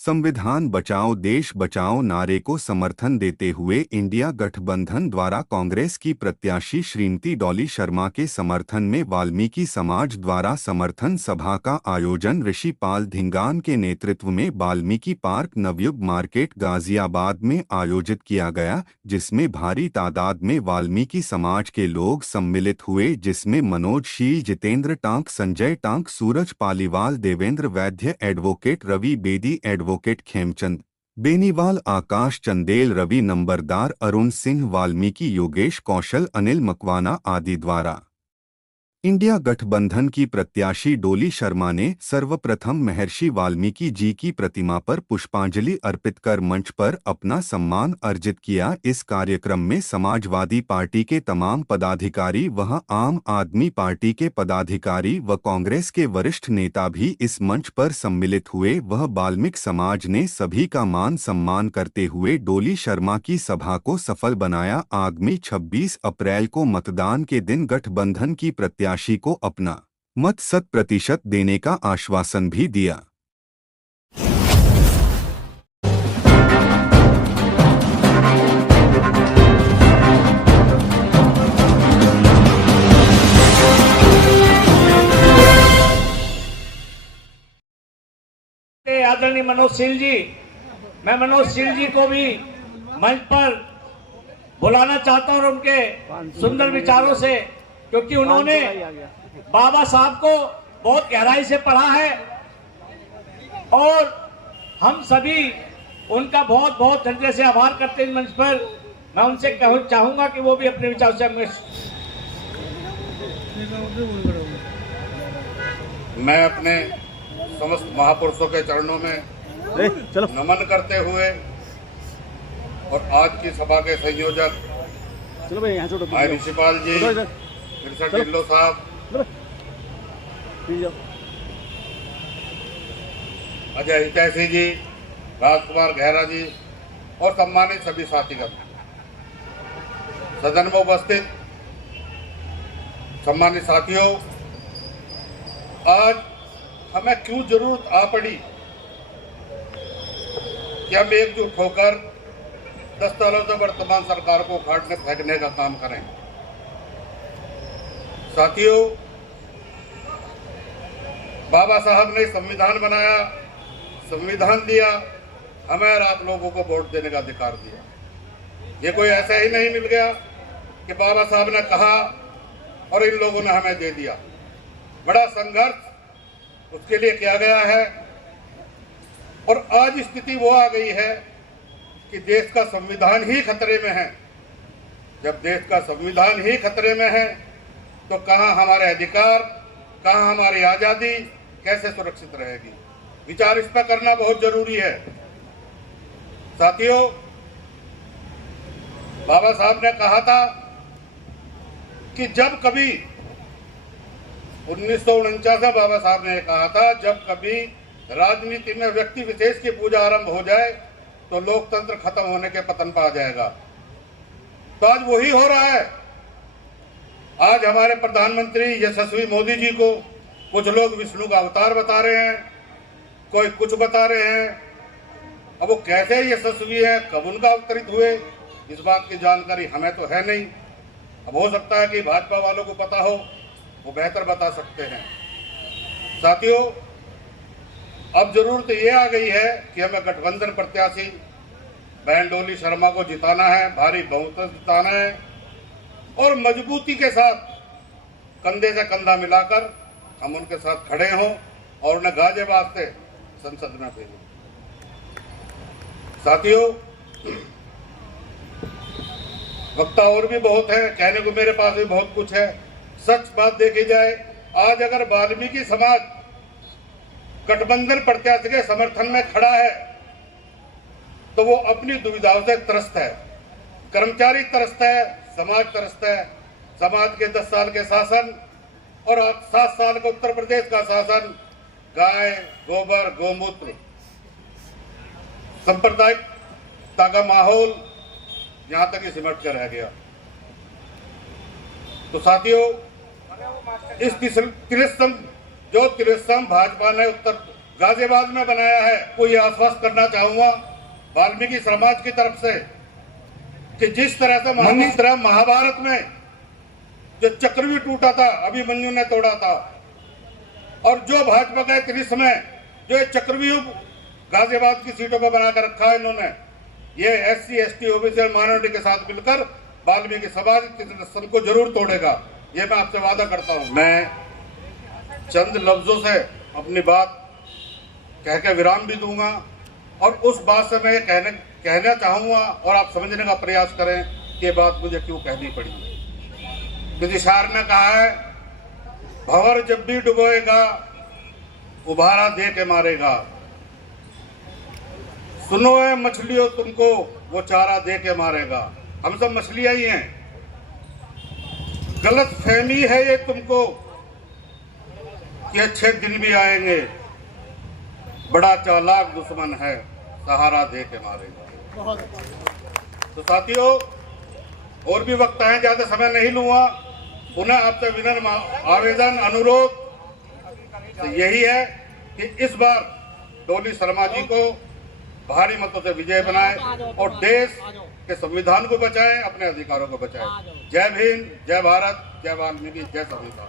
संविधान बचाओ देश बचाओ नारे को समर्थन देते हुए इंडिया गठबंधन द्वारा कांग्रेस की प्रत्याशी श्रीमती डॉली शर्मा के समर्थन में वाल्मीकि समाज द्वारा समर्थन सभा का आयोजन ऋषिपाल धिंगान के नेतृत्व में वाल्मीकि पार्क नवयुग मार्केट गाजियाबाद में आयोजित किया गया, जिसमें भारी तादाद में वाल्मीकि समाज के लोग सम्मिलित हुए, जिसमें मनोज शील, जितेंद्र टांक, संजय टांक, सूरज पालीवाल, देवेंद्र वैद्य, एडवोकेट रवि बेदी, एडवोकेट खेमचंद बेनीवाल, आकाश चंदेल, रवि नंबरदार, अरुण सिंह, वाल्मीकि योगेश कौशल, अनिल मकवाना आदि द्वारा इंडिया गठबंधन की प्रत्याशी डोली शर्मा ने सर्वप्रथम महर्षि वाल्मीकि जी की प्रतिमा पर पुष्पांजलि अर्पित कर मंच पर अपना सम्मान अर्जित किया। इस कार्यक्रम में समाजवादी पार्टी के तमाम पदाधिकारी व आम आदमी पार्टी के पदाधिकारी व कांग्रेस के वरिष्ठ नेता भी इस मंच पर सम्मिलित हुए। वह वाल्मीकि समाज ने सभी का मान सम्मान करते हुए डोली शर्मा की सभा को सफल बनाया। आगामी 26 अप्रैल को मतदान के दिन गठबंधन की प्रत्याशी को अपना मत 100% देने का आश्वासन भी दिया। आदरणीय मनोज शील जी, मैं मनोज शील जी को भी मंच पर बुलाना चाहता हूं और उनके सुंदर विचारों से, क्योंकि उन्होंने बाबा साहब को बहुत गहराई से पढ़ा है और हम सभी उनका बहुत बहुत हृदय से आभार करते हैं। मंच पर मैं उनसे चाहूंगा कि वो भी अपने विचार से मैं अपने समस्त महापुरुषों के चरणों में नमन करते हुए और आज की सभा के संयोजक भाई ऋषिपाल जी, ढिल्लो साहब, अजय हितैषी जी, राजकुमार गहरा जी और सम्मानित सभी साथीगण, सदन में उपस्थित सम्मानित साथियों, आज हमें क्यों जरूरत आ पड़ी कि हम एकजुट होकर 10 सालों से वर्तमान सरकार को उखाड़ने फेंकने का काम करें। साथियों, बाबा साहब ने संविधान बनाया, संविधान दिया, हमें और आप लोगों को वोट देने का अधिकार दिया। ये कोई ऐसा ही नहीं मिल गया कि बाबा साहब ने कहा और इन लोगों ने हमें दे दिया। बड़ा संघर्ष उसके लिए किया गया है और आज स्थिति वो आ गई है कि देश का संविधान ही खतरे में है। जब देश का संविधान ही खतरे में है तो कहां हमारे अधिकार, कहां हमारी आजादी कैसे सुरक्षित रहेगी? विचार इस पर करना बहुत जरूरी है। साथियों, बाबा साहब ने कहा था कि जब कभी 1949 में बाबा साहब ने कहा था, जब कभी राजनीति में व्यक्ति विशेष की पूजा आरंभ हो जाए तो लोकतंत्र खत्म होने के पतन पर आ जाएगा। तो आज वही हो रहा है। आज हमारे प्रधानमंत्री यशस्वी मोदी जी को कुछ लोग विष्णु का अवतार बता रहे हैं, कोई कुछ बता रहे हैं। अब वो कैसे यशस्वी है, कब उनका अवतरित हुए, इस बात की जानकारी हमें तो है नहीं। अब हो सकता है कि भाजपा वालों को पता हो, वो बेहतर बता सकते हैं। साथियों, अब जरूरत ये आ गई है कि हमें गठबंधन प्रत्याशी बहन डोली शर्मा को जिताना है, भारी बहुमत से जिताना है और मजबूती के साथ कंधे से कंधा मिलाकर हम उनके साथ खड़े हों और उन्हें गाजे वास्ते संसद में भेजें। साथियों, वक्ता और भी बहुत है, कहने को मेरे पास भी बहुत कुछ है। सच बात देखी जाए, आज अगर वाल्मीकि समाज गठबंधन प्रत्याशी के समर्थन में खड़ा है तो वो अपनी दुविधाओं से त्रस्त है। कर्मचारी त्रस्त है, समाज त्रस्त है। समाज के 10 साल के शासन और 7 साल का उत्तर प्रदेश का शासन, गाय, गोबर, गोमूत्र, सांप्रदायिकता का माहौल यहां तक ही सिमट कर रह गया। तो साथियों, इस तिलिस्म भाजपा ने उत्तर गाजियाबाद में बनाया है, को ये आश्वस्त करना चाहूंगा वाल्मीकि समाज की तरफ से कि जिस तरह से महाभारत में जो चक्रव्यूह टूटा था, अभिमन्यु ने तोड़ा था, और जो भाजपा के त्रिश में जो ये चक्रव्यूह गाजियाबाद की सीटों पर बनाकर रखा है इन्होंने, ये SC ST OBC और माइनॉरिटी के साथ मिलकर वाल्मीकि समाज के दर्शन को जरूर तोड़ेगा। ये मैं आपसे वादा करता हूं। मैं चंद लफ्जों से अपनी बात कह के विराम भी दूंगा, और उस बात से मैं ये कहना चाहूंगा और आप समझने का प्रयास करें कि ये बात मुझे क्यों कहनी पड़ी। किसी शायर ने कहा है, भंवर जब भी डुबोएगा उभारा दे के मारेगा, सुनो है मछलियों तुमको वो चारा दे के मारेगा। हम सब मछलियां ही हैं। गलत फहमी है ये तुमको कि अच्छे दिन भी आएंगे, बड़ा चालाक दुश्मन है सहारा दे के मारेगा। तो साथियों, और भी वक्त है, ज्यादा समय नहीं लूंगा। पुनः आपसे विनम्र आवेदन अनुरोध तो यही है कि इस बार डॉली शर्मा जी को भारी मतों से विजय बनाए और देश के संविधान को बचाएं, अपने अधिकारों को बचाएं। जय भीम, जय भारत, जय वाल्मीकि, जय संविधान।